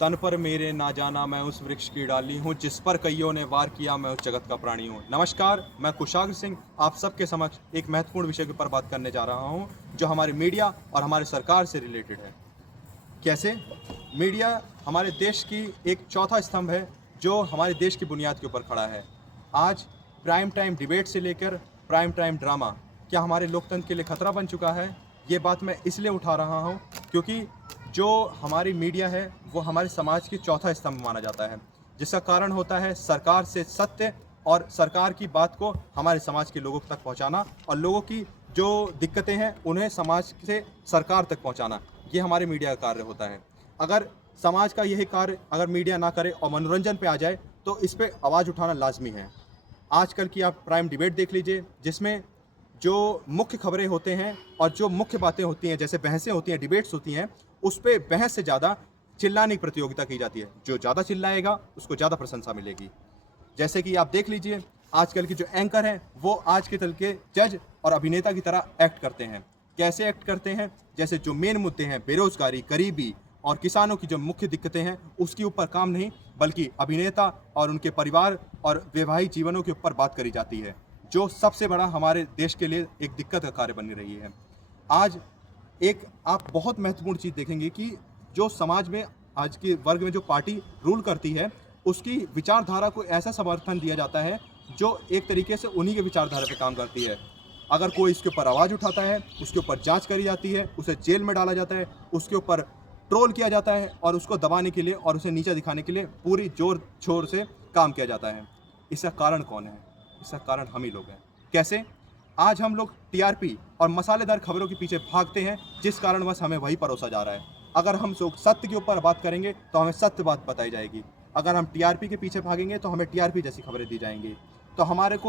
तन पर मेरे ना जाना मैं उस वृक्ष की डाली हूँ, जिस पर कइयों ने वार किया मैं उस जगत का प्राणी हूँ। नमस्कार, मैं कुशाग्र सिंह आप सबके समक्ष एक महत्वपूर्ण विषय के ऊपर बात करने जा रहा हूँ, जो हमारी मीडिया और हमारी सरकार से रिलेटेड है। कैसे? मीडिया हमारे देश की एक चौथा स्तंभ है, जो हमारे देश की बुनियाद के ऊपर खड़ा है। आज प्राइम टाइम डिबेट से लेकर प्राइम टाइम ड्रामा क्या हमारे लोकतंत्र के लिए खतरा बन चुका है? ये बात मैं इसलिए उठा रहा हूँ क्योंकि जो हमारी मीडिया है वो हमारे समाज की चौथा स्तंभ माना जाता है, जिसका कारण होता है सरकार से सत्य और सरकार की बात को हमारे समाज के लोगों तक पहुंचाना और लोगों की जो दिक्कतें हैं उन्हें समाज से सरकार तक पहुंचाना। ये हमारे मीडिया का कार्य होता है। अगर समाज का यही कार्य अगर मीडिया ना करे और मनोरंजन पे आ जाए तो इस पे आवाज़ उठाना लाजमी है। आजकल की आप प्राइम डिबेट देख लीजिए, जिसमें जो मुख्य खबरें होते हैं और जो मुख्य बातें होती हैं, जैसे बहसें होती हैं, डिबेट्स होती हैं, उस पे बहस से ज़्यादा चिल्लाने की प्रतियोगिता की जाती है। जो ज़्यादा चिल्लाएगा उसको ज़्यादा प्रशंसा मिलेगी। जैसे कि आप देख लीजिए, आजकल के जो एंकर हैं वो आज के तल के जज और अभिनेता की तरह एक्ट करते हैं। कैसे एक्ट करते हैं? जैसे जो मेन मुद्दे हैं, बेरोजगारी, गरीबी और किसानों की जो मुख्य दिक्कतें हैं, उसके ऊपर काम नहीं, बल्कि अभिनेता और उनके परिवार और वैवाहिक जीवनों के ऊपर बात करी जाती है, जो सबसे बड़ा हमारे देश के लिए एक दिक्कत का कार्य बन रही है। आज एक आप बहुत महत्वपूर्ण चीज़ देखेंगे कि जो समाज में आज के वर्ग में जो पार्टी रूल करती है, उसकी विचारधारा को ऐसा समर्थन दिया जाता है जो एक तरीके से उन्हीं के विचारधारा पे काम करती है। अगर कोई इसके ऊपर आवाज़ उठाता है, उसके ऊपर जांच करी जाती है, उसे जेल में डाला जाता है, उसके ऊपर ट्रोल किया जाता है और उसको दबाने के लिए और उसे नीचा दिखाने के लिए पूरी जोर शोर से काम किया जाता है। इसका कारण कौन है? इसका कारण हम ही लोग हैं। कैसे? आज हम लोग टीआरपी और मसालेदार खबरों के पीछे भागते हैं, जिस कारणवश हमें वही परोसा जा रहा है। अगर हम लोग सत्य के ऊपर बात करेंगे तो हमें सत्य बात बताई जाएगी। अगर हम टीआरपी के पीछे भागेंगे तो हमें टीआरपी जैसी खबरें दी जाएंगी। तो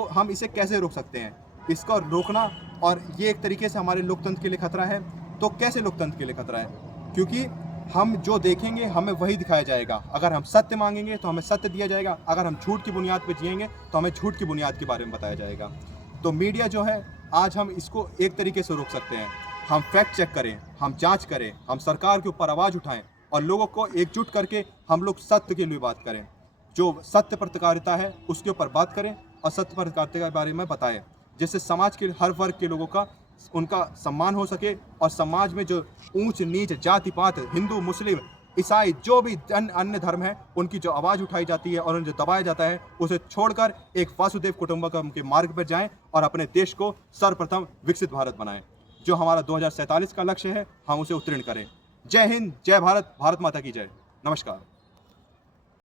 हम इसे कैसे रोक सकते हैं? इसको रोकना, और ये एक तरीके से हमारे लोकतंत्र के लिए खतरा है। तो कैसे लोकतंत्र के लिए खतरा है? क्योंकि हम जो देखेंगे हमें वही दिखाया जाएगा। अगर हम सत्य मांगेंगे तो हमें सत्य दिया जाएगा। अगर हम झूठ की बुनियाद पर जिएंगे तो हमें झूठ की बुनियाद के बारे में बताया जाएगा। तो मीडिया जो है, आज हम इसको एक तरीके से रोक सकते हैं। हम फैक्ट चेक करें, हम जांच करें, हम सरकार के ऊपर आवाज़ उठाएं और लोगों को एकजुट करके हम लोग सत्य के लिए बात करें। जो सत्य पत्रकारिता है उसके ऊपर बात करें और सत्य पत्रकारिता के बारे में बताएं, जिससे समाज के हर वर्ग के लोगों का उनका सम्मान हो सके और समाज में जो ऊंच नीच, जाति पात, हिंदू, मुस्लिम, ईसाई, जो भी अन्य धर्म है, उनकी जो आवाज़ उठाई जाती है और उन्हें जो दबाया जाता है, उसे छोड़कर एक वासुदेव कुटुंबकम के मार्ग पर जाएं और अपने देश को सर्वप्रथम विकसित भारत बनाएं। जो हमारा 2047 का लक्ष्य है, हम उसे उत्तीर्ण करें। जय हिंद, जय भारत, भारत माता की जय। नमस्कार।